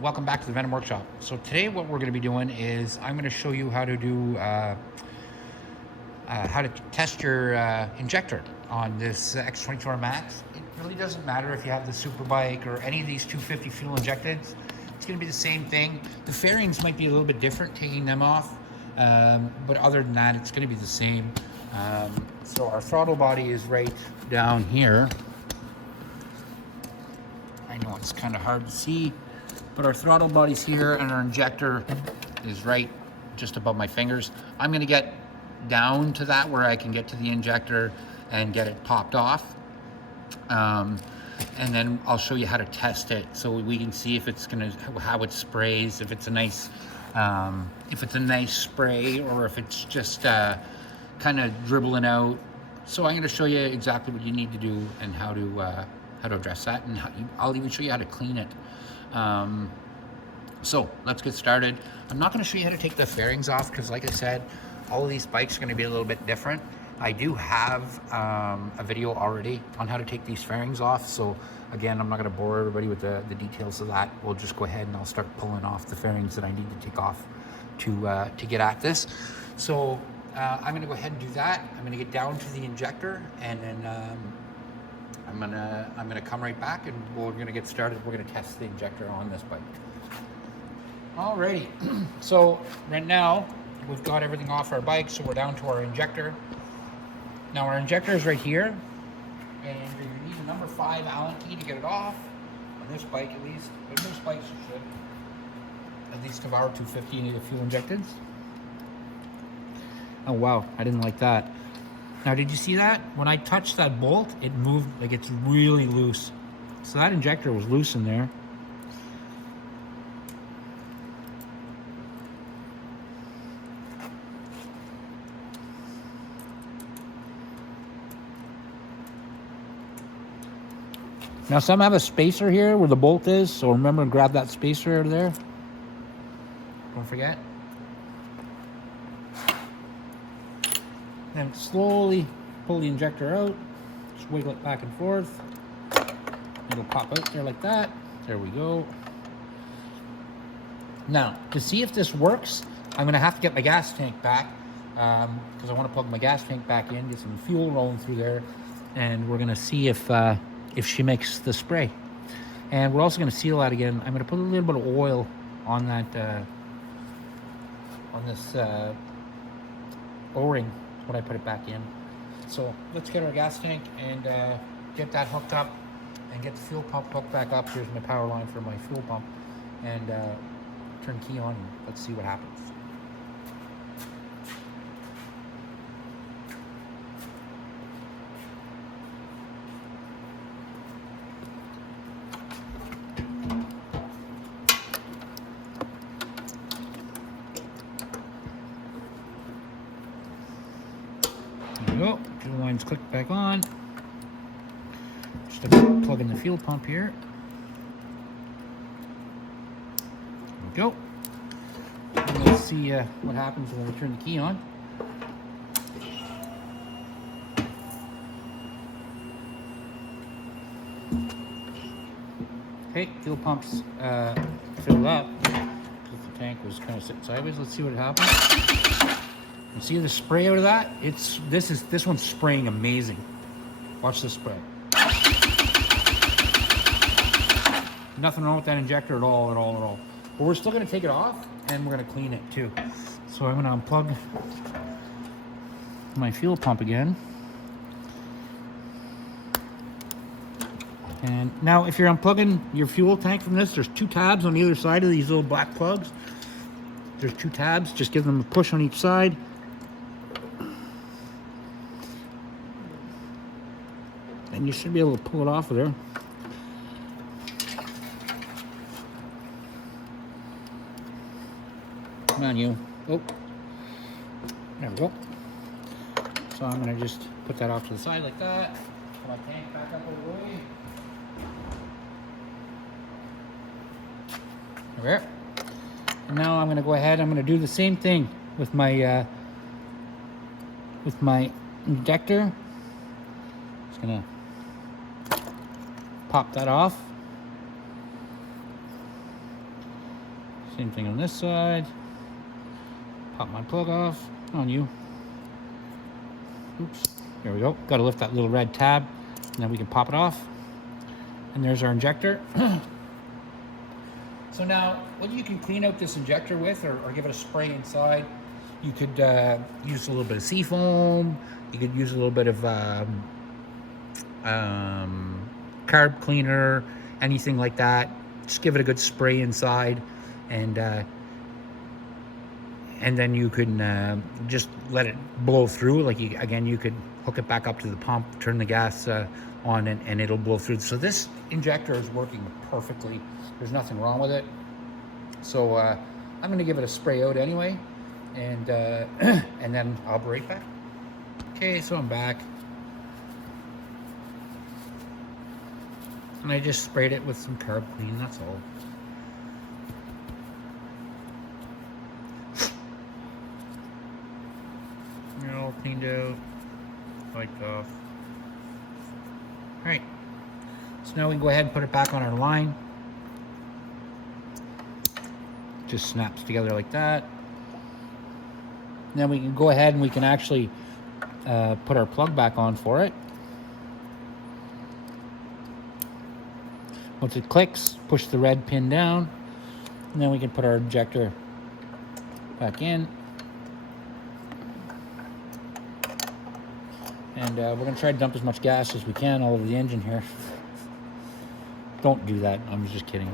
welcome back to the Venom Workshop. So today what we're going to be doing is I'm going to show you how to do how to test your injector on this X22R Max. It really doesn't matter if you have the Superbike or any of these 250 fuel injected. It's going to be the same thing. The fairings might be a little bit different taking them off, but other than that it's going to be the same. So our throttle body is right down here. I know it's kind of hard to see, but our throttle body's here and our injector is right just above my fingers. I'm gonna get down to that where I can get to the injector and get it popped off. And then I'll show you how to test it so we can see if it's gonna, how it sprays, if it's a nice spray or if it's just kind of dribbling out. So I'm gonna show you exactly what you need to do and how to address that, and I'll even show you how to clean it. So let's get started. I'm not going to show you how to take the fairings off because, like I said, all of these bikes are going to be a little bit different. I do have a video already on how to take these fairings off, so again, I'm not going to bore everybody with the details of that. We'll just go ahead and I'll start pulling off the fairings that I need to take off to get at this. So I'm going to go ahead and do that. I'm going to get down to the injector, and then I'm gonna come right back and we're gonna get started. We're gonna test the injector on this bike. Alrighty, so right now we've got everything off our bike, so we're down to our injector. Now our injector is right here, and you need a number 5 Allen key to get it off. On this bike at least, but most bikes you should. At least of our 250 need a fuel injected. Oh wow, I didn't like that. Now, did you see that? When I touched that bolt, it moved, like it's really loose. So that injector was loose in there. Now, some have a spacer here where the bolt is, so remember to grab that spacer over there. Don't forget. Then slowly pull the injector out, just wiggle it back and forth. It'll pop out there like that. There we go. Now, to see if this works, I'm gonna have to get my gas tank back because I want to plug my gas tank back in, get some fuel rolling through there, and we're gonna see if she makes the spray. And we're also gonna seal that again. I'm gonna put a little bit of oil on that on this O-ring when I put it back in. So let's get our gas tank and get that hooked up and get the fuel pump hooked back up. Here's my power line for my fuel pump, and turn key on and let's see what happens. There we go, fuel line's clicked back on. Just plug in the fuel pump here. There we go. And let's see what happens when we turn the key on. Okay, fuel pump's filled up. The tank was kind of sitting sideways. Let's see what happens. You see the spray out of that? This one's spraying amazing. Watch this spray. Nothing wrong with that injector at all. But we're still gonna take it off and we're gonna clean it too. So I'm gonna unplug my fuel pump again. And now if you're unplugging your fuel tank from this, there's 2 tabs on either side of these little black plugs. There's 2 tabs, just give them a push on each side. And you should be able to pull it off of there. Come on, you. Oh, there we go. So I'm gonna just put that off to the side like that. Put my tank back up over the way. There. And now I'm gonna go ahead. I'm gonna do the same thing with my injector. Just gonna pop that off. Same thing on this side. Pop my plug off on you. Oops, there we go. Got to lift that little red tab, and then we can pop it off. And there's our injector. So now, what you can clean out this injector with, or give it a spray inside, you could use a little bit of seafoam. You could use a little bit of carb cleaner, anything like that. Just give it a good spray inside, and then you can just let it blow through. Like again, you could hook it back up to the pump, turn the gas on, and it'll blow through. So this injector is working perfectly. There's nothing wrong with it. So I'm going to give it a spray out anyway, and and then I'll be right back. Okay, so I'm back, and I just sprayed it with some carb clean. That's all. You're all cleaned out, wiped off. All right. So now we can go ahead and put it back on our line. Just snaps together like that. Then we can go ahead and we can actually put our plug back on for it. Once it clicks, push the red pin down, and then we can put our injector back in. And we're going to try to dump as much gas as we can all over the engine here. Don't do that. I'm just kidding.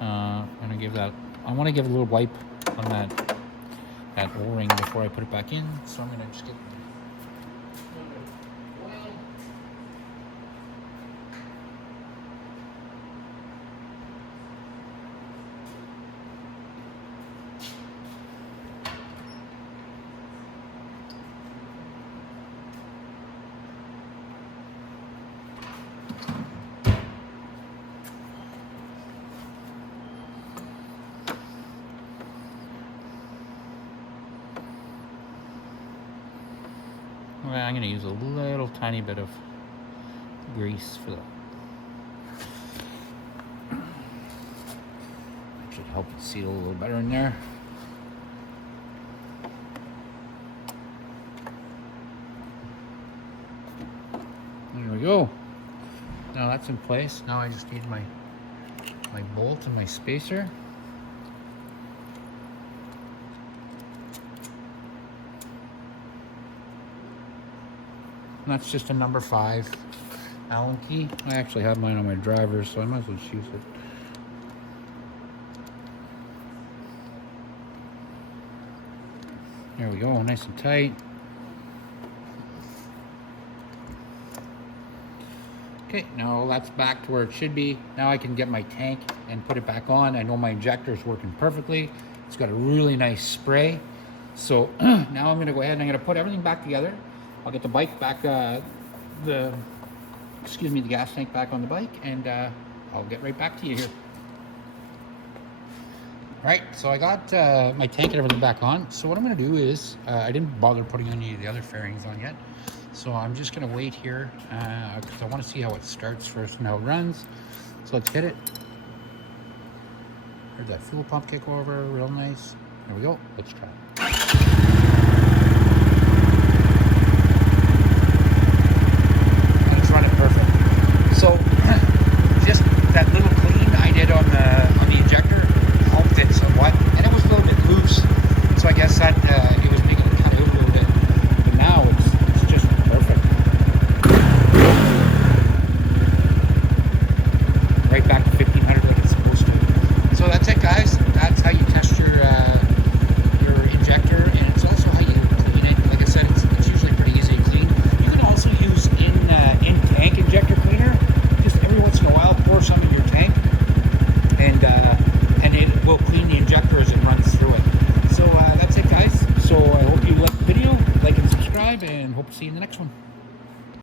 I'm going to give that... I want to give a little wipe on that O-ring before I put it back in. So I'm going to just get... Well, I'm going to use a little tiny bit of grease for that. That should help it seal a little better in there. There we go. Now that's in place. Now I just need my bolt and my spacer. And that's just a number 5 Allen key. I actually have mine on my driver, so I might as well just use it. There we go, nice and tight. Okay, now that's back to where it should be. Now I can get my tank and put it back on. I know my injector is working perfectly. It's got a really nice spray. So now I'm gonna go ahead and I'm gonna put everything back together. I'll get the bike back, the gas tank back on the bike, and I'll get right back to you here. All right, so I got my tank and everything back on. So what I'm gonna do is, I didn't bother putting any of the other fairings on yet. So I'm just gonna wait here, because I wanna see how it starts first and how it runs. So let's hit it. Heard that fuel pump kick over, real nice. There we go, let's try it. So just that little clean I did on the injector helped it somewhat, and it was a little bit loose. So I guess that it was making it cut out a little bit. But now it's just perfect. Right back to 1500 like it's supposed to. So that's it, guys. That's how you test your injector, and it's also how you clean it. Like I said, it's usually pretty easy to clean. You can also use in-tank injector cleaner. Every once in a while, pour some in your tank, and it will clean the injector as it runs through it. So that's it, guys. So I hope you liked the video, like and subscribe, and hope to see you in the next one.